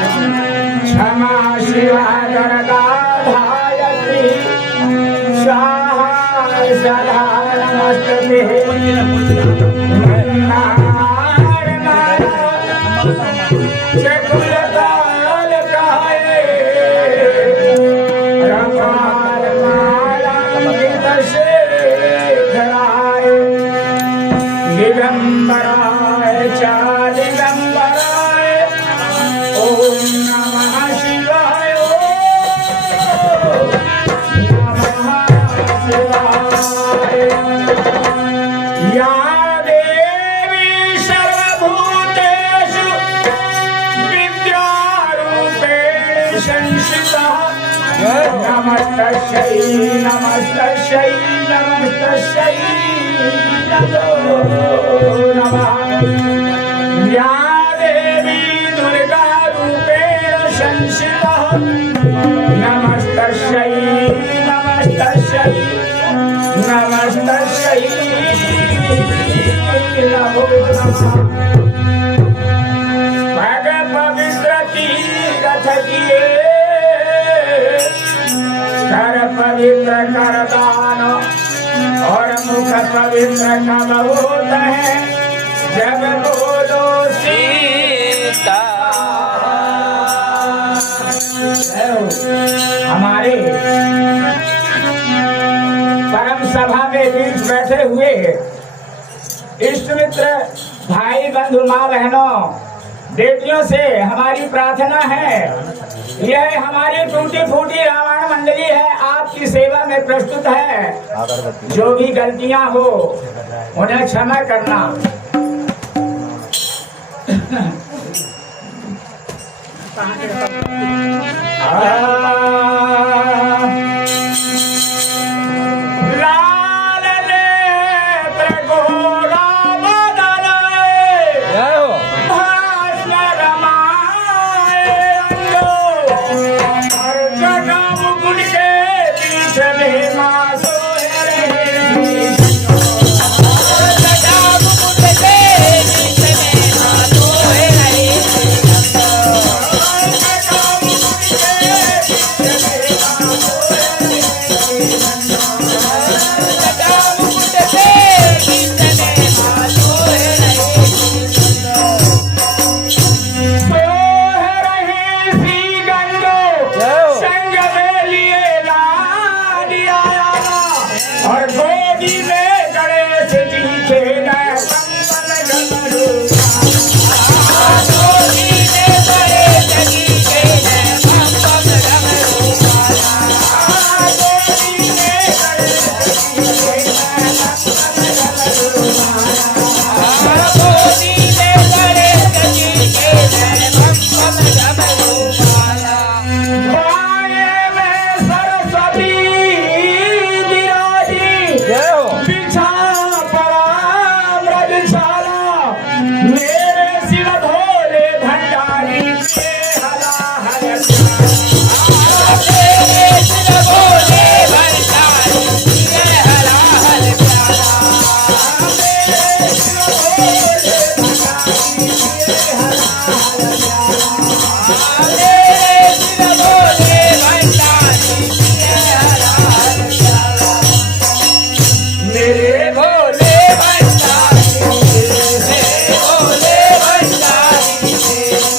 क्षमा शिवा वरदाधायत्री स्वाहा सदा नमस्ते चकुलताल काये रमाल मालांकित शेखराय दिगंबराय च दिगंबराय ओम नमः शिवाय ओम नमः शिवाय या देवी सर्वभूतेषु विद्यारूपेण संस्थिता नमस्तस्यै नमस्तस्यै नमस्तस्यै नमो नमः या देवी दुर्गा रूपेण संस्थिता नमस्तस्यै नमस्तस्यै नमस्तस्यै नमो नमः भग पवित्र तीरथ किए कर पवित्र कर दान और मुख पवित्र कब होता है जब बोलो सीता। हमारे परम सभा में बीच बैठे हुए इष्ट मित्र भाई बंधु माँ बहनों बेटियों से हमारी प्रार्थना है, यह हमारी टूटी फूटी रावण मंडली है, आपकी सेवा में प्रस्तुत है। जो भी गलतियां हो उन्हें क्षमा करना। लाल नेत्र गोरा बदन भास्कर रमाए रंगो और जटा मुकुट के बीच में मां सोए रहे। जटा मुकुट के बीच में मां सोए रहे। जटा मुकुट के बीच में मां सोए रहे। जटा मुकुट के बीच में मां सोए रहे। सोह रहे सी गंगो संग में लिए लाडी आया और गोदी में गणेश जी खेला कंबल घमरू। गोदी में गणेश जी खेला कंबल घमरू। गोदी में गणेश जी खेला कंबल घमरू। गोदी में गणेश जी खेला कंबल घमरू। बाएं में सरस्वती विराजी बिछा पड़ा ब्रजशाला मेरे सिर भोले भंडारी के हला हल मेरे सिर भोले भंडारी के हला हल प्यारा। मेरे सिर भोले भंडारी के हला हल प्यारा। मेरे सिर भोले भंडारी के हला हल प्यारा। मेरे भोले भंडारी मेरे भोले भंडारी मेरे